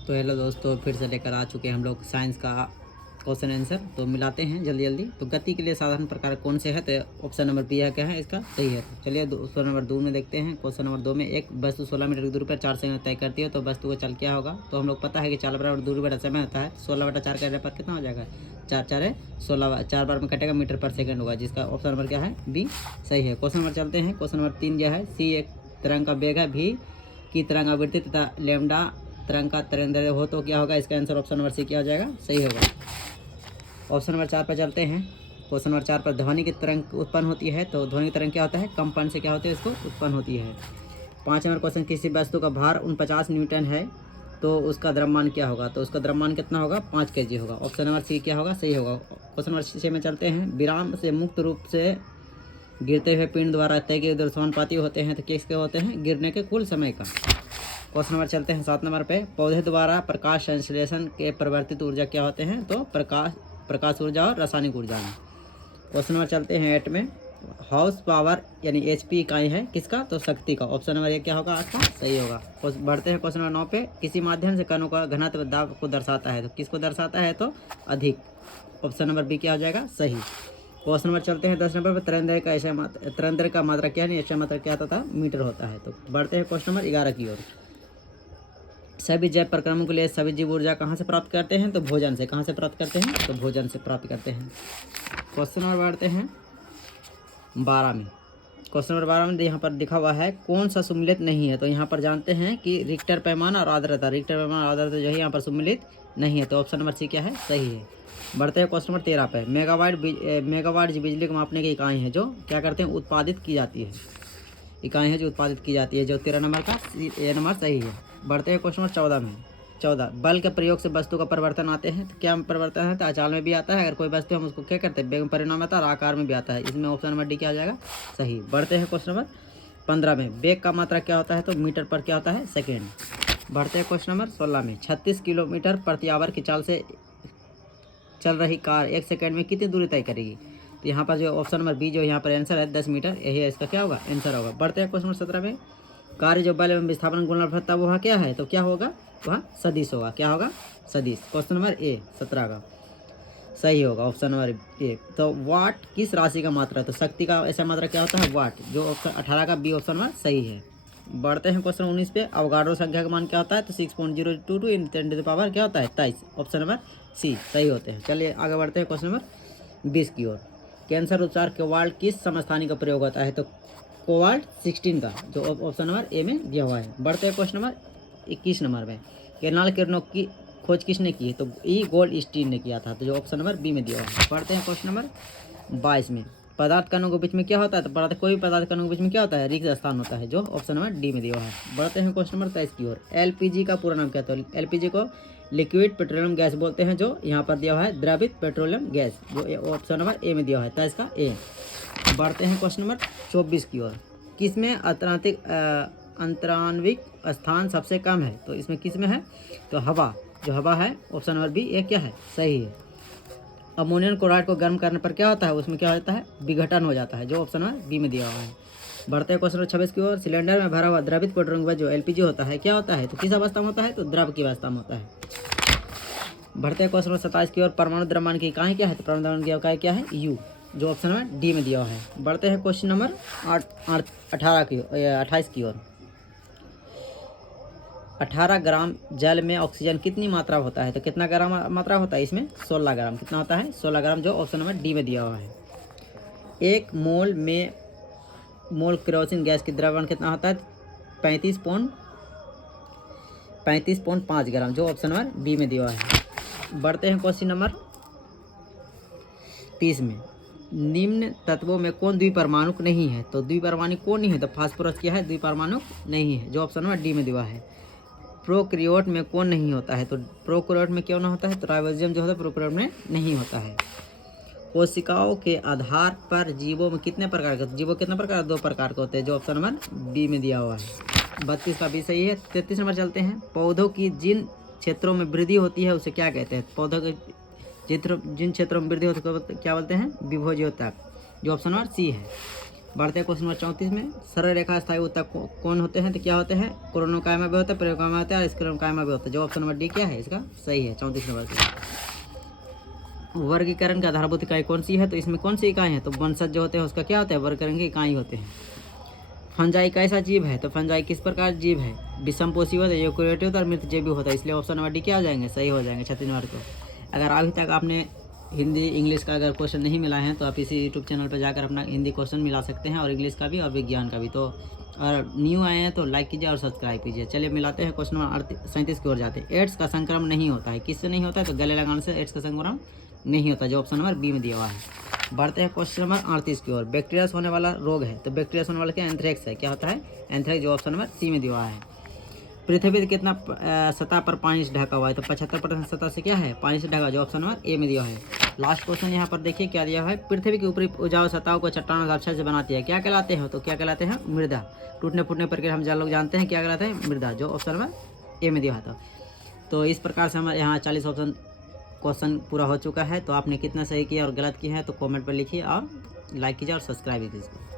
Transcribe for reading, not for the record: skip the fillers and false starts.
तो हेलो दोस्तों, फिर से लेकर आ चुके हैं हम लोग साइंस का क्वेश्चन आंसर। तो मिलाते हैं जल्दी जल्दी। तो गति के लिए साधारण प्रकार कौन से है? तो ऑप्शन नंबर बी है, क्या है इसका सही है। तो चलिए क्वेश्चन नंबर 2 में देखते हैं। क्वेश्चन नंबर 2 में एक वस्तु 16 मीटर की दूरी पर 4 सेकंड तय करती है, तो वस्तु का चल क्या होगा? तो हम लोग पता है कि 4 बराबर दूरी बटा समय होता है। 16/4 करने पर कितना हो जाएगा? 4 4 है 16, 4 बार में कटेगा, मीटर पर सेकंड होगा, जिसका ऑप्शन नंबर क्या है? बी सही है। क्वेश्चन नंबर चलते हैं। क्वेश्चन नंबर 3 जो है, सी एक तरंग का वेग है, भी की तरंग आवृत्ति तथा लैम्डा तरंग का तरंग हो, तो क्या होगा? इसका आंसर ऑप्शन नंबर सी क्या हो जाएगा? सही होगा। ऑप्शन नंबर 4 पर चलते हैं। क्वेश्चन नंबर 4 पर ध्वनि की तरंग उत्पन्न होती है, तो ध्वनि की तरंग क्या होता है? कंपन से क्या होती है? इसको उत्पन्न होती है। 5 नंबर क्वेश्चन, किसी वस्तु का भार 49 न्यूटन है, तो उसका द्रव्यमान क्या होगा? तो उसका द्रव्यमान कितना होगा? 5 kg होगा। ऑप्शन नंबर सी क्या होगा? सही होगा। क्वेश्चन नंबर 6 में चलते हैं। विराम से मुक्त रूप से गिरते हुए पिंड द्वारा तय किए गए समानुपाती होते हैं, तो किसके होते हैं? गिरने के कुल समय का। क्वेश्चन नंबर चलते हैं 7 नंबर पे। पौधे द्वारा प्रकाश संश्लेषण के परिवर्तित ऊर्जा क्या होते हैं? तो प्रकाश ऊर्जा और रासायनिक ऊर्जा में। क्वेश्चन नंबर चलते हैं 8 में। हाउस पावर यानी HP इकाई है किसका? तो शक्ति का। ऑप्शन नंबर 1 क्या होगा आपका? सही होगा। बढ़ते हैं क्वेश्चन नंबर 9 पे। किसी माध्यम से कणों का घनत्व दाब को दर्शाता है, तो किसको दर्शाता है? तो अधिक। ऑप्शन नंबर बी क्या हो जाएगा? सही। क्वेश्चन नंबर चलते हैं 10 नंबर पर। तरंध्र का मात्रा क्या है? ऐसा मात्रा क्या होता है? मीटर होता है। तो बढ़ते हैं क्वेश्चन नंबर 11 की ओर। सभी जैव प्रक्रमों के लिए सभी जीव ऊर्जा कहाँ से प्राप्त करते हैं? तो भोजन से। कहाँ से प्राप्त करते हैं? तो भोजन से प्राप्त करते हैं। क्वेश्चन नंबर बढ़ते हैं 12 में। क्वेश्चन नंबर 12 में यहाँ पर लिखा हुआ है कौन सा सम्मिलित नहीं है? तो यहाँ पर जानते हैं कि रिक्टर पैमाना और आर्द्रता। रिक्टर पैमाना और आर्द्रता जो है यहाँ पर सम्मिलित नहीं है, तो ऑप्शन नंबर सी क्या है? सही है। बढ़ते हैं क्वेश्चन नंबर 13 पे। मेगावाट बिजली को मापने की इकाई है जो क्या करते हैं? उत्पादित की जाती है। इकाई है जो उत्पादित की जाती है, जो 13 नंबर का ए नंबर सही है। बढ़ते हैं क्वेश्चन नंबर 14 में। 14 बल के प्रयोग से वस्तु का परिवर्तन आते हैं, तो क्या परिवर्तन है? तो आचार में भी आता है। अगर कोई वस्तु हम उसको क्या करते हैं? वेग में परिणाम आता है और आकार में भी आता है। इसमें ऑप्शन नंबर डी क्या आ जाएगा? सही। बढ़ते हैं क्वेश्चन नंबर 15 में। वेग का मात्रा क्या होता है? तो मीटर पर क्या होता है? सेकेंड। बढ़ते हैं क्वेश्चन नंबर 16 में। 36 किलोमीटर प्रति आवर की चाल से चल रही कार 1 सेकंड में कितनी दूरी तय करेगी? तो यहाँ पर जो ऑप्शन नंबर बी जो यहाँ पर आंसर है 10 मीटर, यही है इसका क्या होगा? आंसर होगा। बढ़ते हैं क्वेश्चन नंबर 17 में। कार्य जो बल एवं विस्थापन गुणवत्ता वह क्या है? तो क्या होगा? वह सदिश होगा। क्या होगा? सदिश। क्वेश्चन नंबर ए 17 का सही होगा ऑप्शन नंबर ए। तो वाट किस राशि का मात्रा है? तो शक्ति का ऐसा मात्रा क्या होता है? वाट, जो ऑप्शन 18 का बी ऑप्शन नंबर सही है। बढ़ते हैं क्वेश्चन 19 पे। अवगाड्रो संख्या का मान क्या होता है? तो 6.022 × 10⁻, क्या होता है? 23। ऑप्शन नंबर सी सही होते हैं। चलिए आगे बढ़ते हैं क्वेश्चन नंबर 20 की ओर। कैंसर उपचार कोबाल्ट किस समस्थानी का प्रयोग होता है? तो कोबाल्ट 16 का, जो ऑप्शन नंबर ए में दिया हुआ है। बढ़ते हैं क्वेश्चन नंबर 21 नंबर में। किरणा किरणों की खोज किसने की है? तो ई गोल्डस्टीन ने किया था, तो जो ऑप्शन नंबर बी में दिया हुआ है। बढ़ते हैं क्वेश्चन नंबर 22 में। पदार्थ कणों के बीच में क्या होता है? तो कोई भी पदार्थ कणों के बीच में क्या होता है? रिक्त स्थान होता है, जो ऑप्शन नंबर डी में दिया हुआ है। बढ़ते हैं क्वेश्चन नंबर 23 की ओर। LPG का पूरा नाम क्या है? तो LPG को लिक्विड पेट्रोलियम गैस बोलते हैं, जो यहाँ पर दिया हुआ है द्रवित पेट्रोलियम गैस, जो ऑप्शन नंबर ए में दिया हुआ है, तो इसका ए। बढ़ते हैं क्वेश्चन नंबर 24 की ओर। किसमें अंतरान्विक स्थान सबसे कम है? तो इसमें किसमें है? तो हवा, जो हवा है ऑप्शन नंबर बी ये क्या है? सही है। अमोनियम क्लोराइड को गर्म करने पर क्या होता है? उसमें क्या होता है? विघटन हो जाता है, जो ऑप्शन नंबर बी में दिया हुआ है। बढ़ते हैं क्वेश्चन नंबर 26 की ओर। सिलेंडर में भरा हुआ द्रवित पेट्रोलियम गैस जो LPG होता है, क्या होता है? तो किस अवस्था में होता है? तो द्रव की अवस्था में होता है। बढ़ते हैं क्वेश्चन नंबर 27 की ओर। परमाणु द्रव्यमान की इकाई क्या है? तो परमाणु द्रव्यमान की इकाई क्या है? U, जो ऑप्शन नंबर डी में दिया हुआ है। बढ़ते हैं क्वेश्चन नंबर 28 की ओर। 18 ग्राम जल में ऑक्सीजन कितनी मात्रा होता है? तो कितना ग्राम मात्रा होता है इसमें? 16 ग्राम। कितना होता है? 16 ग्राम, जो ऑप्शन नंबर डी में दिया हुआ है। 1 मोल केरोसिन गैस की द्रव्यमान कितना होता है? 35.5 ग्राम, जो ऑप्शन नंबर बी में दिया हुआ है। बढ़ते हैं क्वेश्चन नंबर 30 में। निम्न तत्वों में कौन द्विपरमाणुक नहीं है? तो द्विपरमाणुक कौन नहीं है? तो फास्फोरस क्या है? द्विपरमाणुक नहीं है, जो ऑप्शन नंबर डी में दिया हुआ है। प्रोकैरियोट में कौन नहीं होता है? तो प्रोकैरियोट में क्यों ना होता है? तो राइबोसोम जो होता है प्रोकैरियोट में नहीं होता है। कोशिकाओं के आधार पर जीवों में कितने प्रकार के? जीवों कितने प्रकार? 2 प्रकार के होते हैं, जो ऑप्शन नंबर बी में दिया हुआ है। 32 का बी सही है। 33 नंबर चलते हैं। पौधों की जिन क्षेत्रों में वृद्धि होती है उसे क्या कहते हैं? पौधों के जिन क्षेत्रों में वृद्धि होती है क्या बोलते हैं? विभोज्योतक, जो ऑप्शन नंबर सी है। बढ़ते हैं क्वेश्चन नंबर 34 में। सरल रेखा स्थायी ऊतक कौन होते हैं? तो क्या होते हैं? कोरोनोकाइमा भी होता है, पेरिकाइमा होता है और स्क्लेरोकाइमा भी होता है। जो ऑप्शन नंबर डी क्या है इसका सही है 34 नंबर का। वर्गीकरण की आधारभूत इकाई कौन सी है? तो इसमें कौन सी इकाई है? तो वंशज जो होते हैं उसका क्या होता है? वर्गीकरण की इकाई होते हैं। फंजाई कैसा जीव है? तो फंजाई किस प्रकार जीव है? विषमपोषी होता है, यूकेरियोटिक होता है और मृतजीवी होता है। इसलिए ऑप्शन नंबर डी क्या हो जाएंगे? सही हो जाएंगे 36 नंबर को। अगर अभी तक आपने हिंदी इंग्लिश का अगर क्वेश्चन नहीं मिला है तो आप इसी यूट्यूब चैनल पर जाकर अपना हिंदी क्वेश्चन मिला सकते हैं, और इंग्लिश का भी और विज्ञान का भी। तो और न्यू आए हैं तो लाइक कीजिए और सब्सक्राइब कीजिए। चलिए मिलाते हैं क्वेश्चन नंबर 37 की ओर जाते हैं। एड्स का संक्रमण नहीं होता है, किससे नहीं होता है? तो गले लगाने से एड्स का संक्रमण नहीं होता, जो ऑप्शन नंबर बी में दिया हुआ है। बढ़ते हैं क्वेश्चन नंबर 38 की ओर। बैक्टीरिया से होने वाला रोग है, तो बैक्टीरिया से होने वाला क्या? एंथ्रेक्स है। क्या होता है? एंथ्रेक्स, जो ऑप्शन नंबर सी में दिया हुआ है। पृथ्वी कितना सतह पर पानी से ढका हुआ है? तो 75% सतह से क्या है? पानी से ढका, जो ऑप्शन नंबर ए में दिया है। लास्ट क्वेश्चन यहाँ पर देखिए क्या दिया है। पृथ्वी की ऊपरी उपजाऊ सतह को चट्टान और अक्षय से बनाती है, क्या कहलाते हैं? तो क्या कहलाते हैं? मृदा। टूटने फूटने पर हम लोग जानते हैं क्या कहलाते हैं? मृदा, जो ऑप्शन नंबर ए में दिया था। तो इस प्रकार से हमारे यहाँ 40 ऑप्शन क्वेश्चन पूरा हो चुका है। तो आपने कितना सही किया और गलत किया है तो कमेंट पर लिखिए और लाइक कीजिए और सब्सक्राइब कीजिए इसको।